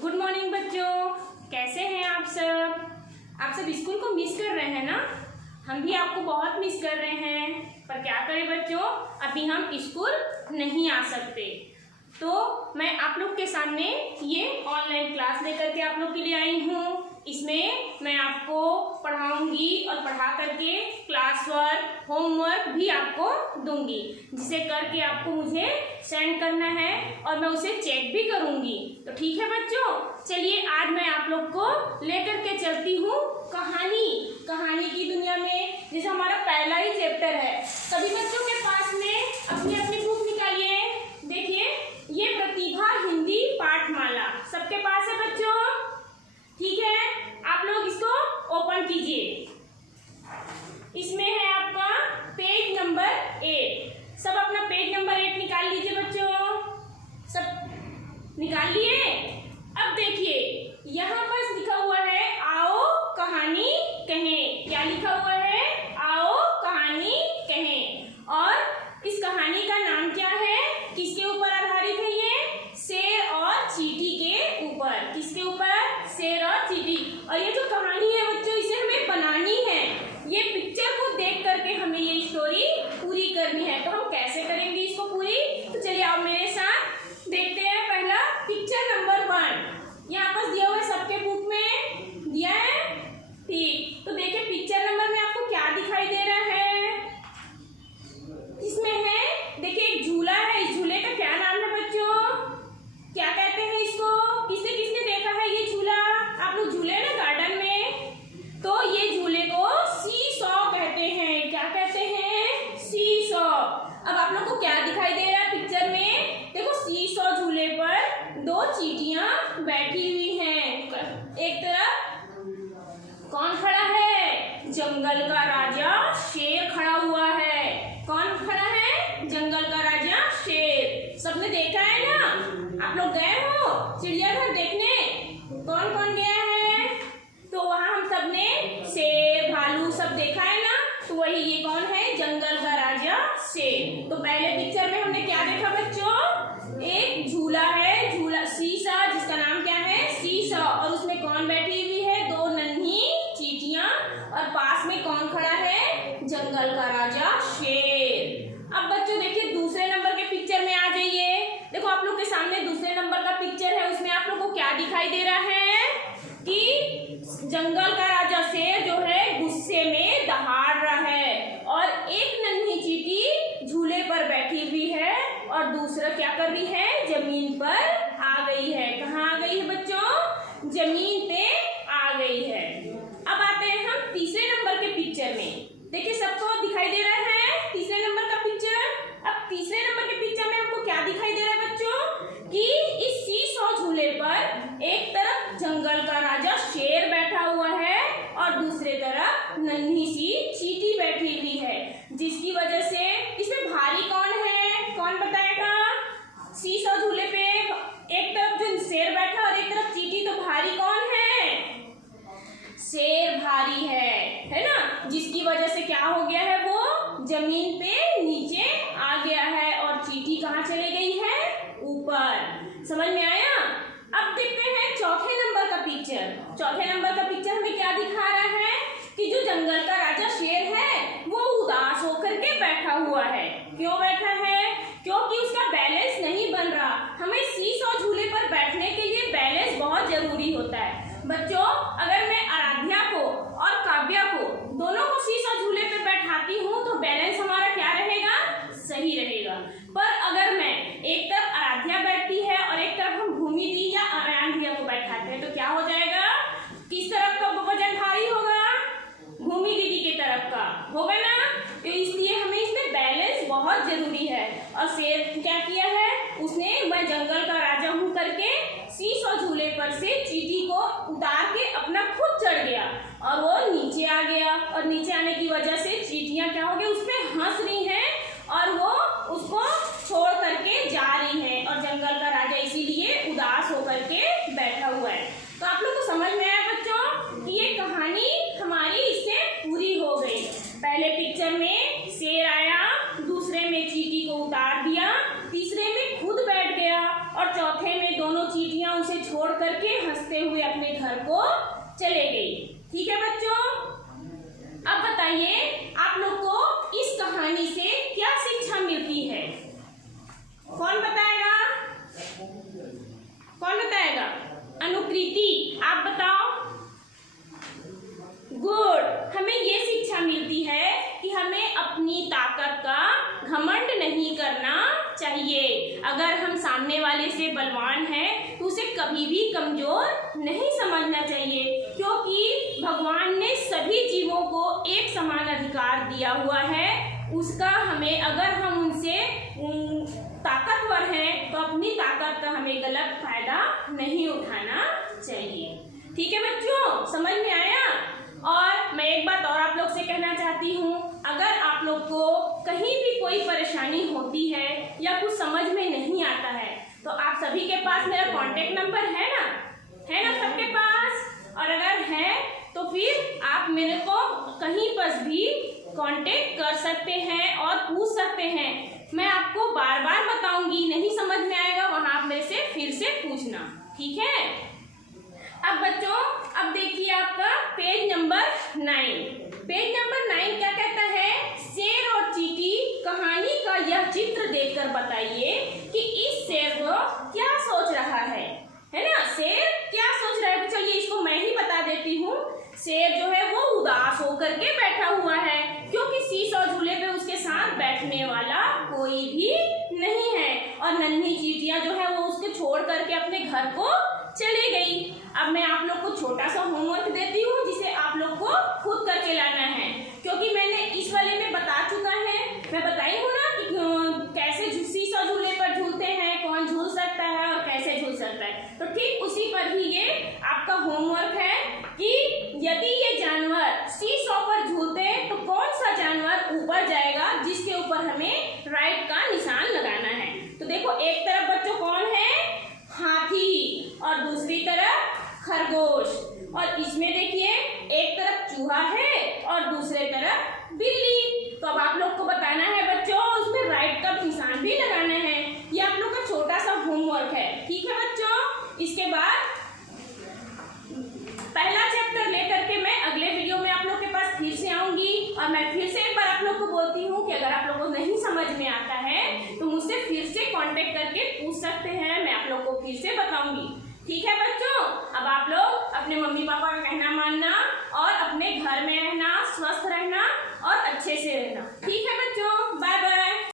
Good morning बच्चों, कैसे हैं आप सब? आप सब स्कूल को मिस कर रहे हैं ना? हम भी आपको बहुत मिस कर रहे हैं, पर क्या करें बच्चों, अभी हम स्कूल नहीं आ सकते। तो मैं आप लोग के सामने ये ऑनलाइन क्लास लेकर के आप लोग के लिए आई हूँ। इसमें मैं आपको पढ़ाऊंगी और पढ़ा करके क्लास वर्क, होमवर्क भी आपको दूंगी, जिसे करके आपको मुझे सेंड करना है और मैं उसे चेक भी करूंगी। तो ठीक है बच्चों, चलिए आज मैं आप लोग को लेकर के चलती हूँ कहानी की दुनिया में, जैसे हमारा पहला ही चैप्टर है। सभी बच्चों के पास में अपनी अपनी बुक निकालिए। देखिए, ये प्रतिभा हिंदी पाठमाला सबके पास है बच्चों, ठीक है? आप लोग इसको ओपन कीजिए। इसमें है आपका पेज नंबर 8। सब अपना पेज नंबर 8 निकाल लीजिए बच्चों। सब निकाल लिए? अब देखिए, यहाँ पर लिखा हुआ है आओ कहानी कहें। क्या लिखा हुआ है? आओ कहानी कहें। और इस कहानी का नाम क्या है? किसके ऊपर आधारित है ये? शेर और चींटी के ऊपर। किसके ऊपर? शेर और चींटी। और ये जो कहानी है बच्चों, इसे हमें बनानी है। ये पिक्चर को देख करके हमें ये स्टोरी पूरी करनी है। तो हम कैसे करेंगे इसको पूरी? तो चलिए आप मेरे साथ देखते हैं। पहला पिक्चर नंबर 1 यहाँ पर दिया हुआ है, सबके बुक में दिया है, ठीक। तो देखिए पिक्चर नंबर में आपको क्या दिखाई दे रहा है? इसमें है, देखिए एक झूला है। इस झूले का क्या नाम है बच्चों? क्या कहते हैं इसको? किसने किसने देखा है ये झूला? आप लोग झूले ना गार्डन में, तो ये झूले को सी सॉ कहते हैं। क्या कहते हैं? सी सॉ। अब आप लोग को क्या दिखाई दे रहा है पिक्चर में? देखो, सी सॉ झूले पर 2 चींटियां बैठी हुई हैं। एक तरफ कौन खड़ा है? जंगल का राजा शेर खड़ा हुआ है। कौन खड़ा है? जंगल का राजा शेर। सबने देखा है ना? आप लोग गए हो चिड़ियाघर देखने? कौन कौन गया है? तो वहां हम सबने शेर, भालू सब देखा है ना? तो वही ये कौन है? जंगल का राजा शेर। तो पहले पिक्चर में हमने क्या देखा बच्चों? एक झूला है, झूला सीसा, जिसका नाम क्या है? सीसा। और उसमें कौन बैठी हुई है? 2 नन्ही चींटियां। और पास में कौन खड़ा है? जंगल का राजा शेर। अब बच्चों देखिए, दूसरे नंबर के पिक्चर में आ जाइए। देखो, आप लोग के सामने दूसरे नंबर का पिक्चर है। उसमें आप लोग को क्या दिखाई दे रहा है कि जंगल का राजा शेर जो है गुस्से में दहाड़ रहा है, और एक नन्ही चींटी झूले पर बैठी हुई है, और दूसरा क्या कर रही है? जमीन पर आ गई है। कहाँ आ गई है बच्चों? जमीन पे आ गई है। अब आते हैं हम तीसरे नंबर के पिक्चर में। देखिए, सबको दिखाई दे रहा है तीसरे नंबर का पिक्चर। अब तीसरे नंबर के पिक्चर में आपको क्या दिखाई दे रहा है बच्चों? कि इस सी सॉ झूले पर एक तरफ जंगल का राजा शेर बैठा हुआ है, और दूसरे तरफ नन्ही सी चींटी बैठी हुई है, जिसकी वजह से इसमें भारी कौन है? कौन बताएगा? सी सॉ झूले पे एक तरफ जो शेर बैठा और एक तरफ चींटी, तो भारी कौन है? शेर भारी है ना? जिसकी वजह से क्या हो गया है? वो जमीन पे नीचे आ गया है, और चींटी कहाँ चले गई है? ऊपर। समझ में आया? अब देखते हैं चौथे नंबर का पिक्चर। चौथे नंबर का पिक्चर हमें क्या दिखा रहा है? कि जो जंगल का राजा शेर है वो उदास होकर के बैठा हुआ है। क्यों बैठा है? क्योंकि उसका बैलेंस नहीं बन रहा। हमें सी सॉ झूले पर बैठने के लिए बैलेंस बहुत जरूरी होता है बच्चों। अगर मैं आराध्या को और काव्या को दोनों को सी सॉ झूले पे बैठाती हूँ तो बैलेंस हमारा क्या रहेगा? सही रहेगा। पर अगर मैं एक तरफ आराध्या बैठती है और एक तरफ हम भूमि दी या आराध्या को बैठाते हैं, तो क्या हो जाएगा? किस तरफ का वजन भारी होगा? भूमि दीदी के तरफ का होगा ना? तो इसलिए हमें इसमें बैलेंस बहुत जरूरी है। और शेर क्या किया है? उसने, मैं जंगल का राजा उसे छोड़ करके हंसते हुए अपने घर को चले गई। ठीक है बच्चों, अब बताइए आप लोग को इस कहानी से क्या शिक्षा मिलती है? कौन बताएगा? कौन बताएगा? अनुकृति, आप बताओ। गुड, हमें ये शिक्षा मिलती है कि हमें अपनी ताकत का घमंड नहीं करना चाहिए। अगर हम सामने वाले से बलवान हैं तो उसे कभी भी कमजोर नहीं समझना चाहिए, क्योंकि भगवान ने सभी जीवों को एक समान अधिकार दिया हुआ है। उसका हमें, अगर हम उनसे ताकतवर हैं तो अपनी ताकत का हमें गलत फायदा नहीं उठाना चाहिए। ठीक है बच्चों, समझ में आया? और मैं एक बात और आप लोग से कहना चाहती हूँ, अगर आप लोग को कहीं भी कोई परेशानी होती है या कुछ समझ में नहीं आता है तो आप सभी के पास मेरा कांटेक्ट नंबर है ना? है ना सबके पास? और अगर है तो फिर आप मेरे को कहीं पर भी कांटेक्ट कर सकते हैं और पूछ सकते हैं। मैं आपको बार बार बताऊंगी, नहीं समझ में आएगा वहां आप मेरे से फिर से पूछना। ठीक है? अब बच्चों, अब देखिए आपका पेज नंबर 9। पेज नंबर 9 क्या कहता है? शेर और चींटी कहानी का यह चित्र देखकर बताइए कि इस शेर को क्या सोच रहा है ना? शेर क्या सोच रहा है? तो चलिए इसको मैं ही बता देती हूँ। शेर जो है वो उदास होकर के बैठा हुआ है, क्योंकि सीसॉ झूले पे उसके साथ बैठने वाला कोई भी नहीं है, और नन्ही चींटियां जो है वो उसको छोड़ करके अपने घर को चली गई। अब मैं आप लोग को छोटा सा होमवर्क देती हूँ जिसे आप लोग को खुद करके लाना है, क्योंकि मैंने इस वाले में बता चुका है। मैं बताई हूँ ना कि कैसे सीसॉ झूले पर झूलते हैं, कौन झूल सकता है और कैसे झूल सकता है। तो ठीक उसी पर ही ये आपका होमवर्क है कि यदि ये जानवर सीसॉ पर झूलते हैं तो कौन सा जानवर ऊपर जाएगा, जिसके ऊपर हमें राइट का निशान लगाना है। तो देखो, एक तरफ बच्चों कौन है? हाथी, और दूसरी तरफ खरगोश, और इसमें देखिए एक तरफ चूहा है और दूसरे तरफ बिल्ली। तो अब आप लोग को बताना है बच्चों, उसमें राइट का निशान भी लगाना है। ये आप लोग का छोटा सा होमवर्क है। ठीक है बच्चों? इसके बाद पहला चैप्टर लेकर के मैं अगले वीडियो में आप लोग के पास फिर से आऊंगी, और मैं फिर से एक बार आप लोग को बोलती हूँ कि अगर आप लोग को नहीं समझ में आता है तो मुझसे फिर से कांटेक्ट करके पूछ सकते हैं, मैं आप लोग को फिर से बताऊंगी। ठीक है बच्चों? अब आप लोग अपने मम्मी पापा का कहना मानना और अपने घर में रहना, स्वस्थ रहना और अच्छे से रहना। ठीक है बच्चों? Bye bye.